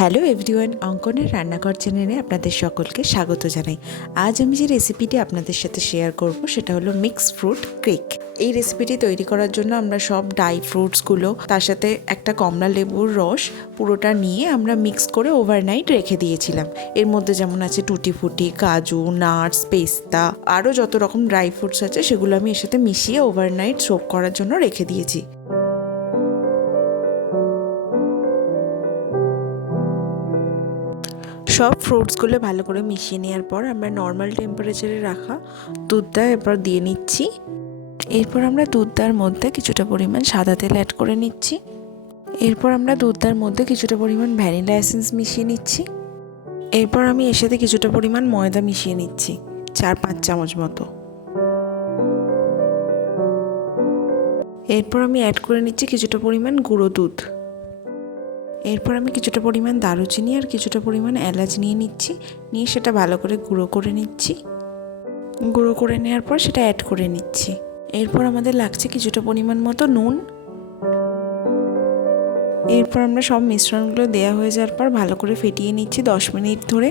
Hello everyone, অঙ্কনের রান্নাঘর চ্যানেলে আপনাদের সকলকে স্বাগত জানাই। আজ আমি যে রেসিপিটি আপনাদের সাথে শেয়ার করব সেটা হলো মিক্স ফ্রুট কেক। এই রেসিপিটি তৈরি করার জন্য আমরা সব ড্রাই ফ্রুটসগুলো, তার সাথে একটা কমলা লেবুর রস পুরোটা নিয়ে আমরা মিক্স করে ওভারনাইট রেখে দিয়েছিলাম। এর মধ্যে যেমন আছে টুটি ফুটি, কাজু, নাটস, পেস্তা, আরও যত রকম ড্রাই ফ্রুটস আছে সেগুলো আমি এর সাথে মিশিয়ে ওভারনাইট সোক করার জন্য রেখে দিয়েছি। সব ফ্রুটসগুলো ভালো করে মিশিয়ে নেওয়ার পর আমরা নর্মাল টেম্পারেচারে রাখা দুধটা এরপর দিয়ে নিচ্ছি। এরপর আমরা দুধটার মধ্যে কিছুটা পরিমাণ সাদা তেল অ্যাড করে নিচ্ছি। এরপর আমরা দুধটার মধ্যে কিছুটা পরিমাণ ভ্যানিলা এসেন্স মিশিয়ে নিচ্ছি। এরপর আমি এর সাথে কিছুটা পরিমাণ ময়দা মিশিয়ে নিচ্ছি, 4-5 চামচ মতো। এরপর আমি অ্যাড করে নিচ্ছি কিছুটা পরিমাণ গুঁড়ো দুধ। এরপর আমি কিছুটা পরিমাণ দারুচিনি আর কিছুটা পরিমাণ এলাচ নিয়ে নিচ্ছি, নিয়ে সেটা ভালো করে গুঁড়ো করে নিচ্ছি। গুঁড়ো করে নেওয়ার পর সেটা অ্যাড করে নিচ্ছি। এরপর আমাদের লাগছে কিছুটা পরিমাণ মতো নুন। এরপর আমরা সব মিশ্রণগুলো দেওয়া হয়ে যাওয়ার পর ভালো করে ফেটিয়ে নিচ্ছি 10 মিনিট ধরে।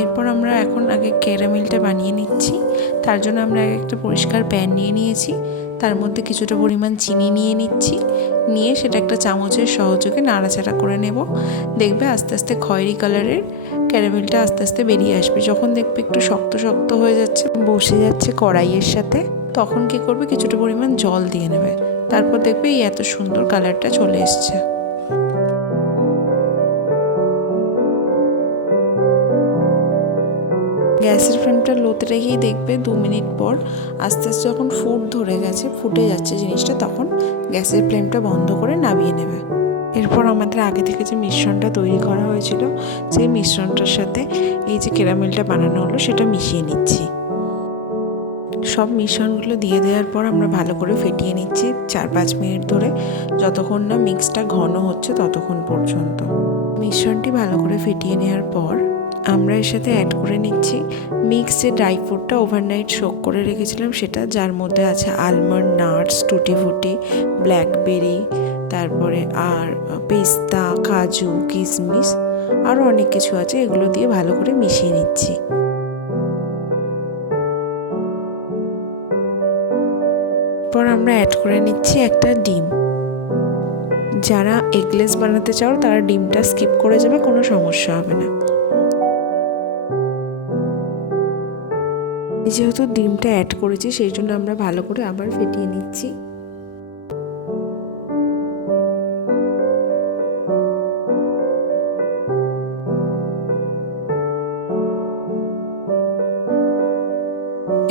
এরপর আমরা এখন আগে ক্যারামেলটা বানিয়ে নিচ্ছি। তার জন্য আমরা একটা পরিষ্কার প্যান নিয়ে নিয়েছি, তার মধ্যে কিছুটা পরিমাণ চিনি নিয়ে নিচ্ছি, নিয়ে সেটা একটা চামচের সহযোগে নাড়াচাড়া করে নেব। দেখবে আস্তে আস্তে খয়েরি কালারের ক্যারামেলটা আস্তে আস্তে বেরিয়ে আসবে। যখন দেখবে একটু শক্ত শক্ত হয়ে যাচ্ছে, বসে যাচ্ছে কড়াইয়ের সাথে, তখন কি করবে, কিছুটা পরিমাণ জল দিয়ে নেবে। তারপর দেখবে এই এত সুন্দর কালারটা চলে এসছে। গ্যাসের ফ্লেমটা লোতে রেখেই দেখবে 2 মিনিট পর আস্তে আস্তে যখন ফুটে যাচ্ছে জিনিসটা, তখন গ্যাসের ফ্লেমটা বন্ধ করে নামিয়ে নেবে। এরপর আমাদের আগে থেকে যে মিশ্রণটা তৈরি করা হয়েছিল, সেই মিশ্রণটার সাথে এই যে ক্যারামেলটা বানানো হলো সেটা মিশিয়ে নিচ্ছি। সব মিশ্রণগুলো দিয়ে দেওয়ার পর আমরা ভালো করে ফেটিয়ে নিচ্ছি 4-5 মিনিট ধরে, যতক্ষণ না মিক্সটা ঘন হচ্ছে ততক্ষণ পর্যন্ত। মিশ্রণটি ভালো করে ফেটিয়ে নেওয়ার পর আমরা এর সাথে অ্যাড করে নিচ্ছি মিক্স যে ড্রাই ফ্রুটটা ওভারনাইট সোক করে রেখেছিলাম সেটা, যার মধ্যে আছে আলমন্ড, নাটস, টুটি ফুটি, ব্ল্যাকবেরি, তারপরে আর পেস্তা, কাজু, কিশমিশ, আরও অনেক কিছু আছে। এগুলো দিয়ে ভালো করে মিশিয়ে নিচ্ছি। পর আমরা অ্যাড করে নিচ্ছি একটা ডিম। যারা এগলেস বানাতে চাও তারা ডিমটা স্কিপ করে যাবে, কোনো সমস্যা হবে না। যেহেতু ডিমটা অ্যাড করেছি সেই জন্য আমরা ভালো করে আবার ফেটিয়ে নিচ্ছি।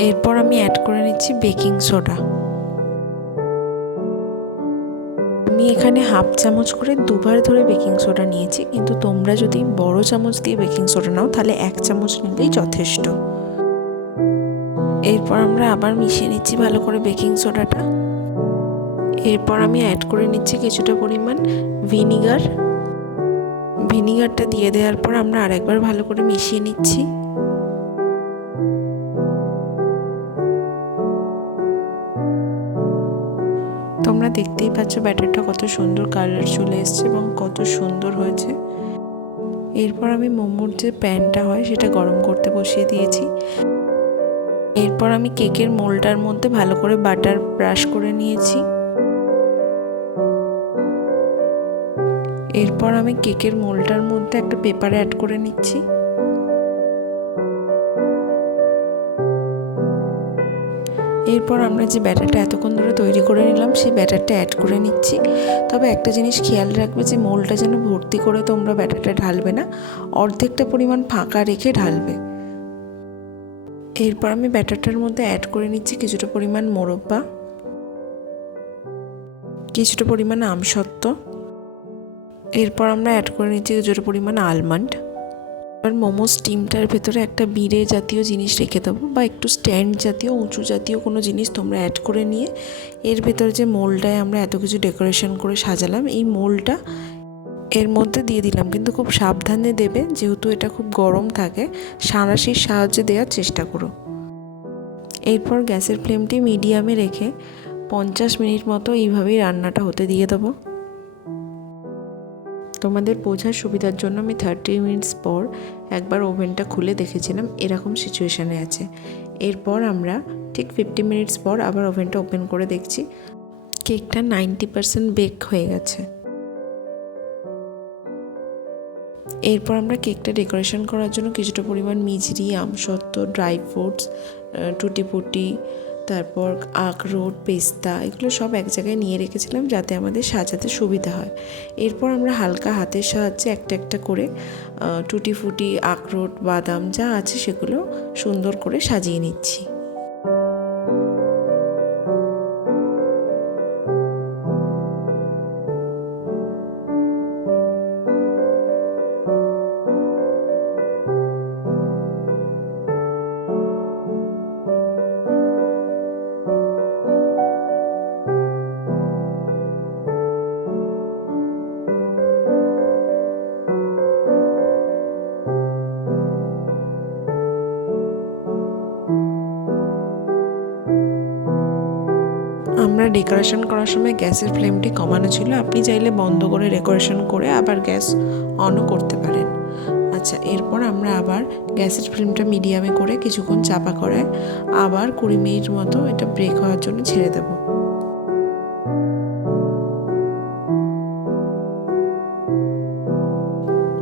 এরপর আমি অ্যাড করে নিচ্ছি বেকিং সোডা। আমি এখানে হাফ চামচ করে দুবার ধরে বেকিং সোডা নিয়েছি, কিন্তু তোমরা যদি বড় চামচ দিয়ে বেকিং সোডা নাও তাহলে 1 চামচ নিলেই যথেষ্ট। এরপর আমরা আবার মিশিয়ে নিচ্ছি ভালো করে বেকিং সোডাটা। এরপর আমি অ্যাড করে নিচ্ছি কিছুটা পরিমাণ ভিনিগারটা দিয়ে দেওয়ার পর আমরা আরেকবার ভালো করে মিশিয়ে নিচ্ছি। তোমরা দেখতেই পাচ্ছ ব্যাটারটা কত সুন্দর কালার চলে এসছে এবং কত সুন্দর হয়েছে। এরপর আমি মোমোর যে প্যানটা হয় সেটা গরম করতে বসিয়ে দিয়েছি। এরপর আমি কেকের মোল্ডটার মধ্যে ভালো করে বাটার ব্রাশ করে নিয়েছি। এরপর আমি কেকের মোল্ডটার মধ্যে একটা পেপার অ্যাড করে নিচ্ছি। এরপর আমরা যে ব্যাটারটা এতক্ষণ ধরে তৈরি করে নিলাম সেই ব্যাটারটা অ্যাড করে নিচ্ছি। তবে একটা জিনিস খেয়াল রাখবে যে মোল্ডটা যেন ভর্তি করে তোমরা ব্যাটারটা ঢালবে না, অর্ধেকটা পরিমাণ ফাঁকা রেখে ঢালবে। এরপর আমি ব্যাটারটার মধ্যে অ্যাড করে নিচ্ছি কিছুটা পরিমাণ মোরব্বা, কিছুটা পরিমাণ আমসত্ত্ব। এরপর আমরা অ্যাড করে নিচ্ছি কিছুটা পরিমাণ আলমন্ড। আর মোমো স্টিমটার ভেতরে একটা বিড়ে জাতীয় জিনিস রেখে দেবো, বা একটু স্ট্যান্ড জাতীয় উঁচু জাতীয় কোনো জিনিস তোমরা অ্যাড করে নিয়ে এর ভেতরে যে মোল্ডটায় আমরা এত কিছু ডেকোরেশন করে সাজালাম, এই মোল্ডটা এর মধ্যে দিয়ে দিলাম। কিন্তু খুব সাবধানে দেবে, যেহেতু এটা খুব গরম থাকে, সাঁড়াশির সাহায্যে দেওয়ার চেষ্টা করো। এরপর গ্যাসের ফ্লেমটি মিডিয়ামে রেখে 50 মিনিট মতো এইভাবেই রান্নাটা হতে দিয়ে দেবো। তোমাদের বোঝার সুবিধার জন্য আমি 30 মিনিটস পর একবার ওভেনটা খুলে দেখেছিলাম, এরকম সিচুয়েশানে আছে। এরপর আমরা ঠিক 50 মিনিটস পর আবার ওভেনটা ওপেন করে দেখছি, কেকটা 90% বেক হয়ে গেছে। এরপর আমরা কেকটা ডেকোরেশন করার জন্য কিছুটা পরিমাণ মিজরি, আমসত্ত্ব, ড্রাই ফ্রুটস, টুটি ফুটি, তারপর আখরোট, পেস্তা, এগুলো সব এক জায়গায় নিয়ে রেখেছিলাম যাতে আমাদের সাজাতে সুবিধা হয়। এরপর আমরা হালকা হাতের সাহায্যে একটা একটা করে টুটি ফুটি, আখরোট, বাদাম যা আছে সেগুলো সুন্দর করে সাজিয়ে নিচ্ছি। আমরা ডেকোরেশন করার সময় গ্যাসের ফ্লেমটি কমানো ছিল, আপনি চাইলে বন্ধ করে ডেকোরেশন করে আবার গ্যাস অনও করতে পারেন। আচ্ছা, এরপর আমরা আবার গ্যাসের ফ্লেমটা মিডিয়ামে করে কিছুক্ষণ চাপা করায় আবার 20 মিনিট মতো এটা ব্রেক হওয়ার জন্য ছেড়ে দেব।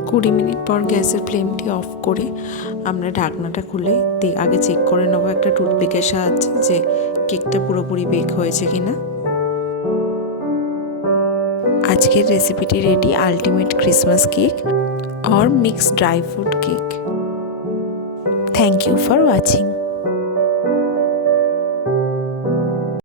কুড়ি মিনিট পর গ্যাসের ফ্লেমটি অফ করে আমরা ঢাকনাটা খুলে আগে চেক করে নেবো একটা টুথপিকের সাহায্যে যে কেকটা পুরোপুরি বেক হয়েছে কিনা। আজকের রেসিপিটি রেডি, আলটিমেট ক্রিসমাস কেক और mix dry fruit cake. Thank you for watching.